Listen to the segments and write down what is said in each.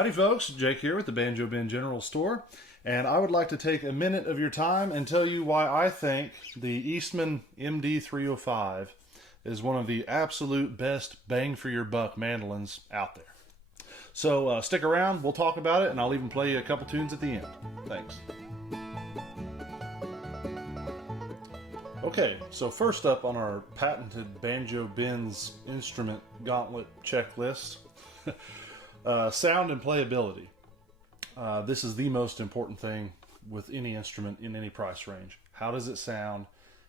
Howdy folks, Jake here with the Banjo Bin General Store, and I would like to take a minute of your time and tell you why I think the Eastman MD305 is one of the absolute best bang for your buck mandolins out there. So stick around, we'll talk about it, and I'll even play you a couple tunes at the end. Thanks. Okay, so first up on our patented Banjo Bin's instrument gauntlet checklist, sound and playability. This is the most important thing with any instrument in any price range. How does it sound?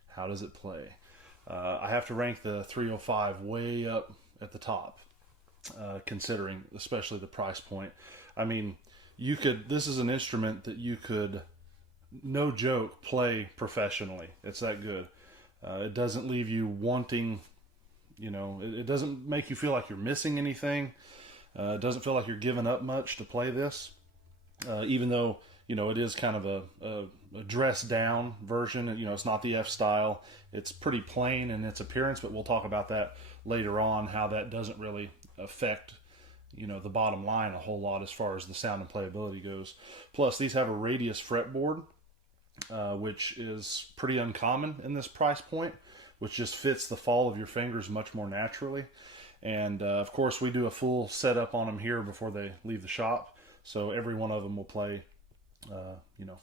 How does it play? I have to rank the 305 way up at the top, considering especially the price point. I mean, this is an instrument that you could, no joke, play professionally. It's that good. It doesn't leave you wanting, it doesn't make you feel like you're missing anything. It doesn't feel like you're giving up much to play this, even though, it is kind of a dressed down version. It's not the F style. It's pretty plain in its appearance, but we'll talk about that later on, how that doesn't really affect, the bottom line a whole lot as far as the sound and playability goes. Plus, these have a radius fretboard, which is pretty uncommon in this price point, which just fits the fall of your fingers much more naturally. And of course, we do a full setup on them here before they leave the shop, so every one of them will play,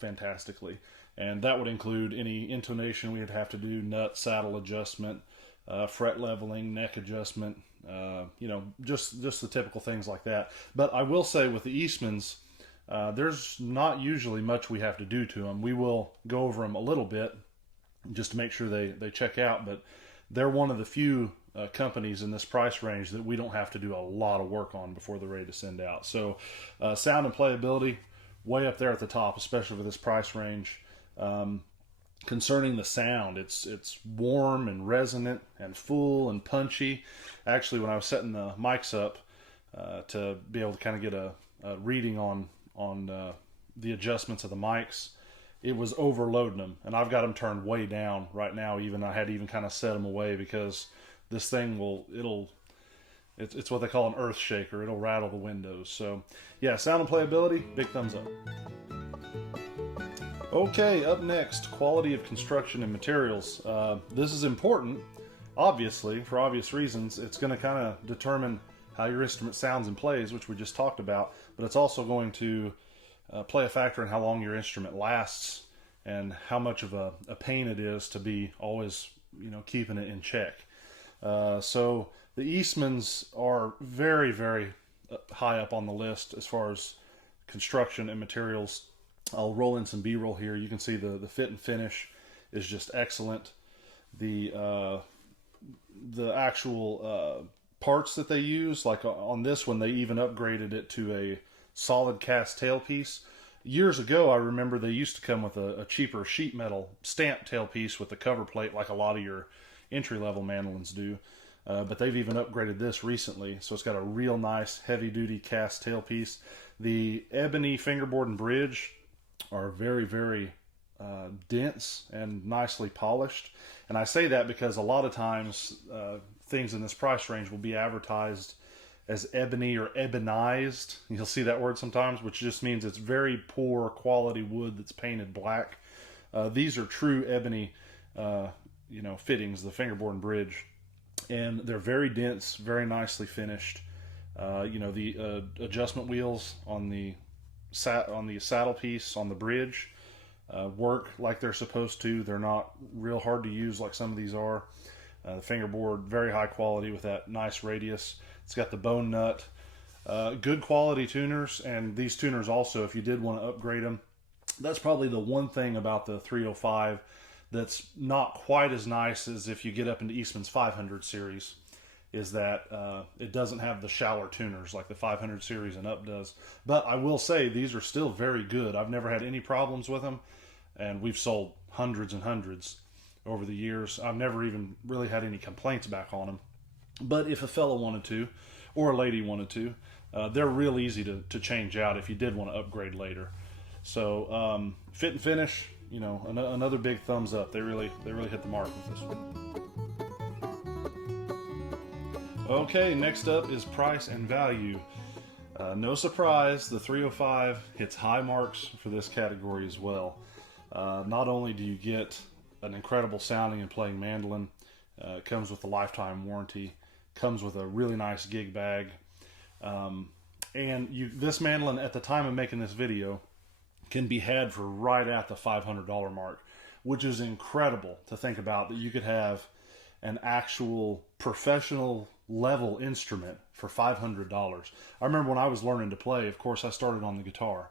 fantastically. And that would include any intonation we would have to do, nut, saddle adjustment, fret leveling, neck adjustment, just the typical things like that. But I will say with the Eastmans, there's not usually much we have to do to them. We will go over them a little bit just to make sure they check out, but they're one of the few companies in this price range that we don't have to do a lot of work on before they're ready to send out. So sound and playability, way up there at the top, especially for this price range. Concerning the sound, it's warm and resonant and full and punchy. Actually, when I was setting the mics up to be able to kind of get a reading on the adjustments of the mics, it was overloading them, and I've got them turned way down right now. I had to even kind of set them away because this thing it's what they call an earth shaker. It'll rattle the windows. So yeah, sound and playability, big thumbs up. Okay, up next, quality of construction and materials. This is important, obviously, for obvious reasons. It's going to kind of determine how your instrument sounds and plays, which we just talked about, but it's also going to play a factor in how long your instrument lasts and how much of a pain it is to be always, keeping it in check. So the Eastmans are very, very high up on the list as far as construction and materials. I'll roll in some B-roll here. You can see the fit and finish is just excellent. The actual parts that they use, like on this one, they even upgraded it to a solid cast tailpiece. Years ago, I remember they used to come with a cheaper sheet metal stamped tailpiece with the cover plate like a lot of your entry-level mandolins do. But they've even upgraded this recently, so it's got a real nice heavy-duty cast tailpiece. The ebony fingerboard and bridge are very, very dense and nicely polished. And I say that because a lot of times things in this price range will be advertised as ebony or ebonized. You'll see that word sometimes, which just means it's very poor quality wood that's painted black. These are true ebony fittings, the fingerboard and bridge, and they're very dense, very nicely finished. The adjustment wheels on the saddle piece on the bridge work like they're supposed to. They're not real hard to use like some of these are. The fingerboard, very high quality with that nice radius. It's got the bone nut. Good quality tuners, and these tuners also, if you did want to upgrade them, that's probably the one thing about the 305 that's not quite as nice as if you get up into Eastman's 500 series, is that it doesn't have the shallower tuners like the 500 series and up does. But I will say these are still very good. I've never had any problems with them, and we've sold hundreds and hundreds over the years. I've never even really had any complaints back on them. But if a fellow wanted to, or a lady wanted to, they're real easy to change out if you did want to upgrade later. So fit and finish, another big thumbs up. They really hit the mark with this one. Okay, next up is price and value. No surprise, the 305 hits high marks for this category as well. Not only do you get an incredible sounding and playing mandolin, it comes with a lifetime warranty, comes with a really nice gig bag, and this mandolin at the time of making this video can be had for right at the $500 mark, which is incredible to think about, that you could have an actual professional level instrument for $500. I remember when I was learning to play, of course I started on the guitar.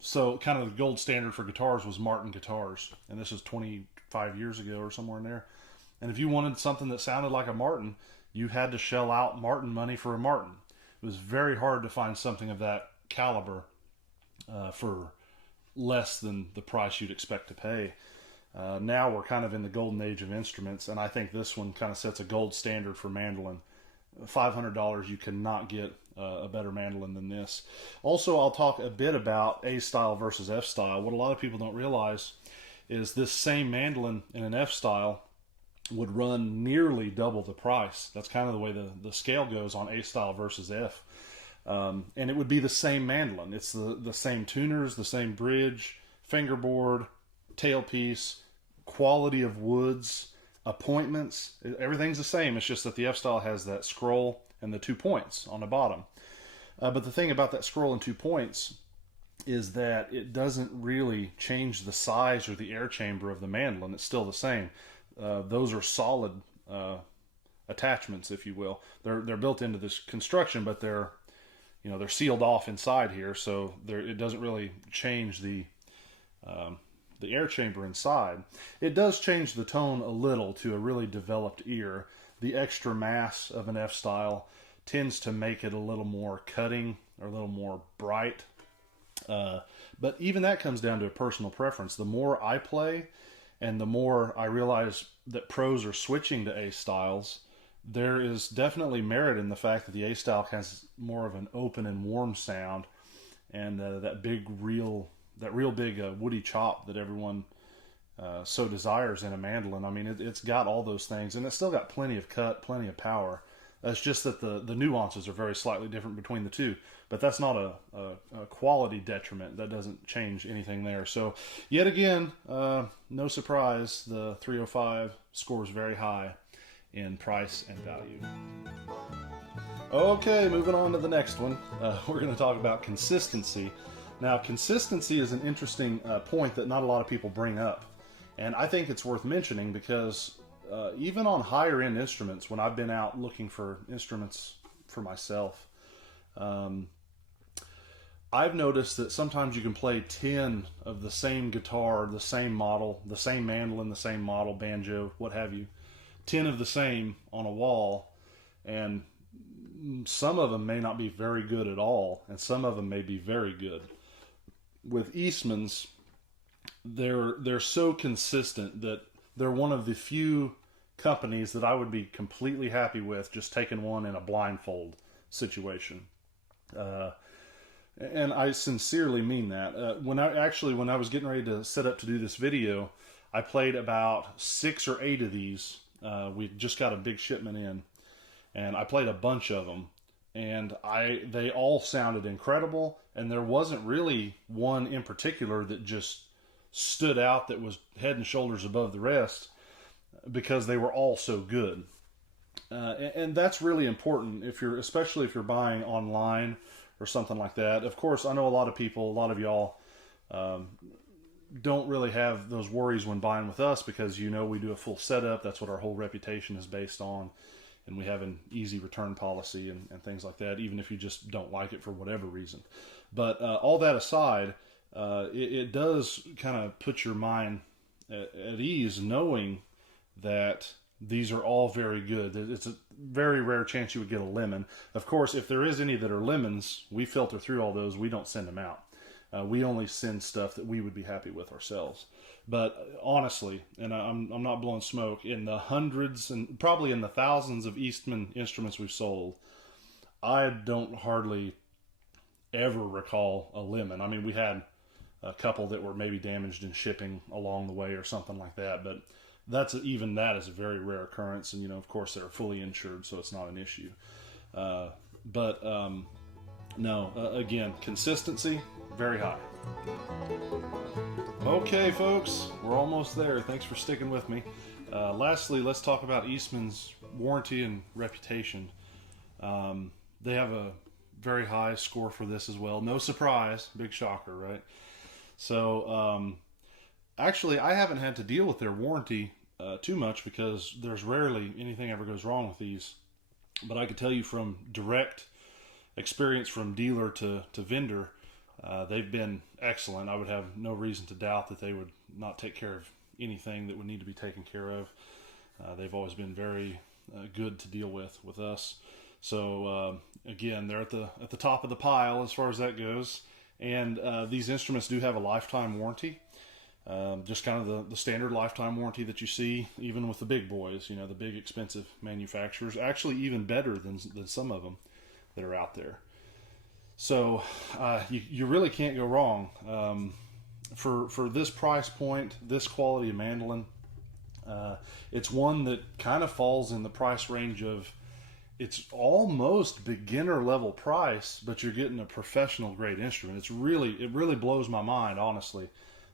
So kind of the gold standard for guitars was Martin guitars, and this was 25 years ago or somewhere in there. And if you wanted something that sounded like a Martin, you had to shell out Martin money for a Martin. It was very hard to find something of that caliber for less than the price you'd expect to pay. Now we're kind of in the golden age of instruments, and I think this one kind of sets a gold standard for mandolin. $500, you cannot get a better mandolin than this. Also, I'll talk a bit about A style versus F style. What a lot of people don't realize is this same mandolin in an F style would run nearly double the price. That's kind of the way the scale goes on A style versus F. And it would be the same mandolin. It's the same tuners, the same bridge, fingerboard, tailpiece, quality of woods, appointments. Everything's the same. It's just that the F style has that scroll and the 2 points on the bottom. But the thing about that scroll and 2 points is that it doesn't really change the size or the air chamber of the mandolin. It's still the same. Those are solid attachments, if you will. They're built into this construction, but they're sealed off inside here, so it doesn't really change the air chamber inside. It does change the tone a little to a really developed ear. The extra mass of an F style tends to make it a little more cutting or a little more bright. But even that comes down to a personal preference. The more I play and the more I realize that pros are switching to A styles, there is definitely merit in the fact that the A style has more of an open and warm sound, and that real big woody chop that everyone so desires in a mandolin. I mean, it's got all those things, and it's still got plenty of cut, plenty of power. It's just that the nuances are very slightly different between the two, but that's not a quality detriment. That doesn't change anything there. So yet again, no surprise, the 305 scores very high in price and value. Okay, moving on to the next one. We're going to talk about consistency. Now, consistency is an interesting point that not a lot of people bring up, and I think it's worth mentioning because even on higher end instruments, when I've been out looking for instruments for myself, I've noticed that sometimes you can play 10 of the same guitar, the same model, the same mandolin, the same model, banjo, what have you, 10 of the same on a wall, and some of them may not be very good at all, and some of them may be very good. With Eastman's, they're so consistent that they're one of the few companies that I would be completely happy with just taking one in a blindfold situation. And I sincerely mean that. When I was getting ready to set up to do this video, I played about 6 or 8 of these. We just got a big shipment in, and I played a bunch of them, and they all sounded incredible, and there wasn't really one in particular that just stood out that was head and shoulders above the rest, because they were all so good. And that's really important, especially if you're buying online or something like that. Of course, I know a lot of y'all don't really have those worries when buying with us, because we do a full setup. That's what our whole reputation is based on, and we have an easy return policy and things like that, even if you just don't like it for whatever reason. But all that aside, it does kind of put your mind at ease knowing that these are all very good. It's a very rare chance you would get a lemon. Of course, if there is any that are lemons, we filter through all those. We don't send them out. We only send stuff that we would be happy with ourselves. But honestly, and I'm not blowing smoke, in the hundreds and probably in the thousands of Eastman instruments we've sold, I don't hardly ever recall a lemon. I mean, we had a couple that were maybe damaged in shipping along the way or something like that, but that is a very rare occurrence, and of course they're fully insured, so it's not an issue. But No, again, consistency, very high. Okay, folks, we're almost there. Thanks for sticking with me. Lastly, let's talk about Eastman's warranty and reputation. They have a very high score for this as well. No surprise, big shocker, right? So, actually, I haven't had to deal with their warranty too much because there's rarely anything ever goes wrong with these. But I could tell you from direct experience from dealer to vendor, they've been excellent. I would have no reason to doubt that they would not take care of anything that would need to be taken care of. They've always been very good to deal with us. So again, they're at the top of the pile as far as that goes. And these instruments do have a lifetime warranty. Just kind of the standard lifetime warranty that you see even with the big boys, you know, the big expensive manufacturers. Actually even better than some of them that are out there. So you really can't go wrong. For this price point, this quality of mandolin, it's one that kind of falls in the price range of, it's almost beginner level price, but you're getting a professional grade instrument. It really blows my mind, honestly,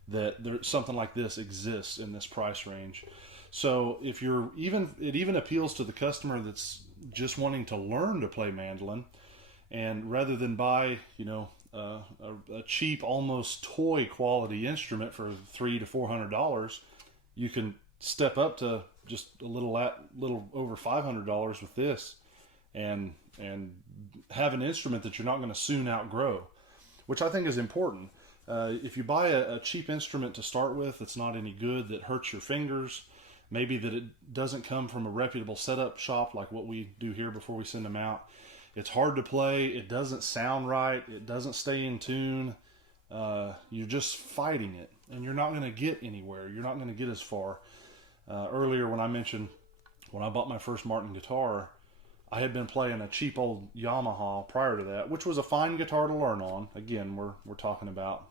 that there's something like this exists in this price range. So if it even appeals to the customer that's just wanting to learn to play mandolin, and rather than buy, you know, a cheap, almost toy quality instrument for $300 to $400, you can step up to just a little over $500 with this, and have an instrument that you're not going to soon outgrow, which I think is important. If you buy a cheap instrument to start with that's not any good, that hurts your fingers, maybe that it doesn't come from a reputable setup shop like what we do here before we send them out, it's hard to play, it doesn't sound right, it doesn't stay in tune, you're just fighting it, and you're not going to get anywhere. You're not going to get as far. Earlier when I mentioned when I bought my first Martin guitar, I had been playing a cheap old Yamaha prior to that, which was a fine guitar to learn on. Again, we're talking about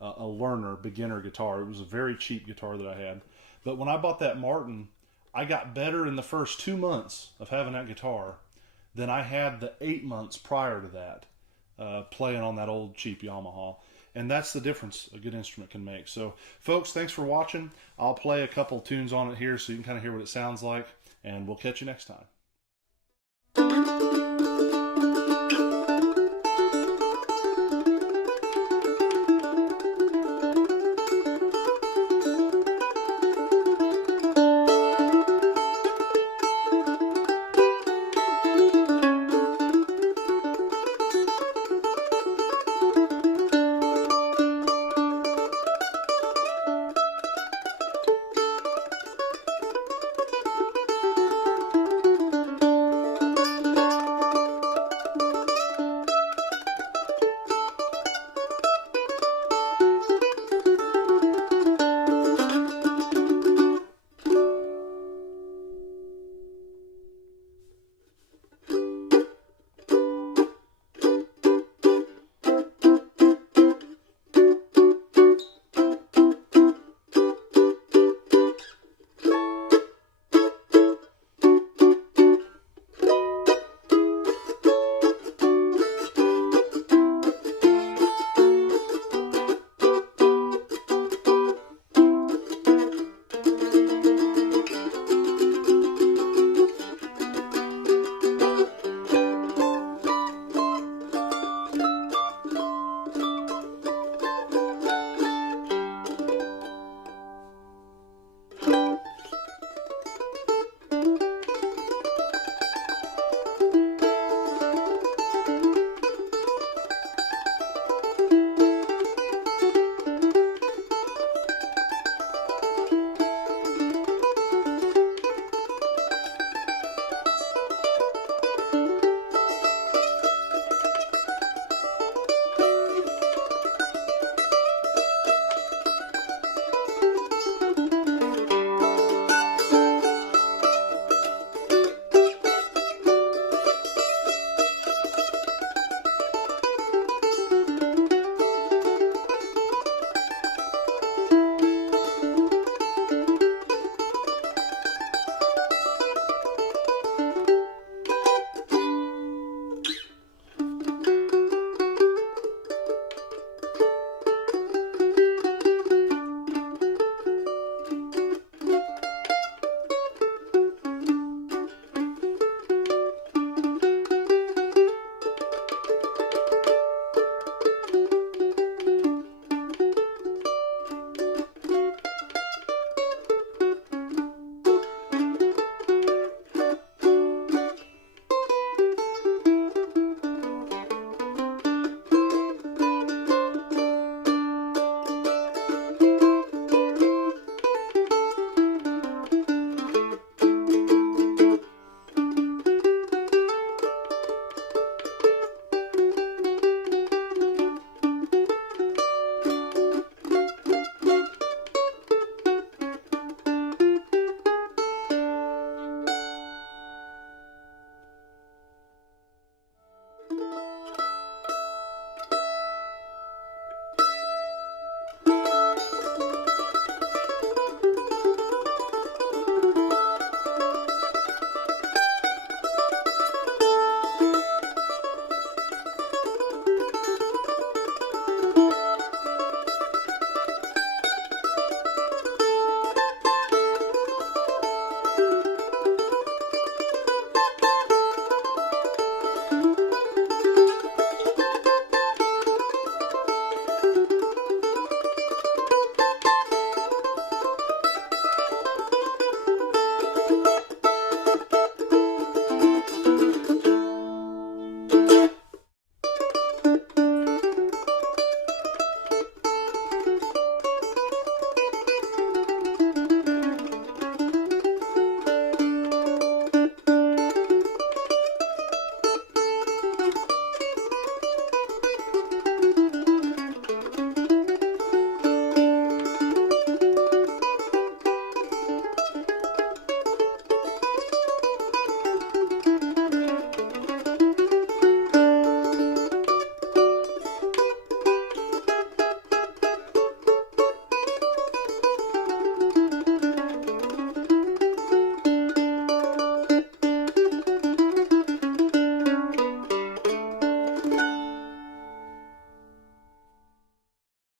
a beginner guitar. It was a very cheap guitar that I had. But when I bought that Martin, I got better in the first 2 months of having that guitar than I had the 8 months prior to that, playing on that old cheap Yamaha. And that's the difference a good instrument can make. So, folks, thanks for watching. I'll play a couple tunes on it here so you can kind of hear what it sounds like, and we'll catch you next time.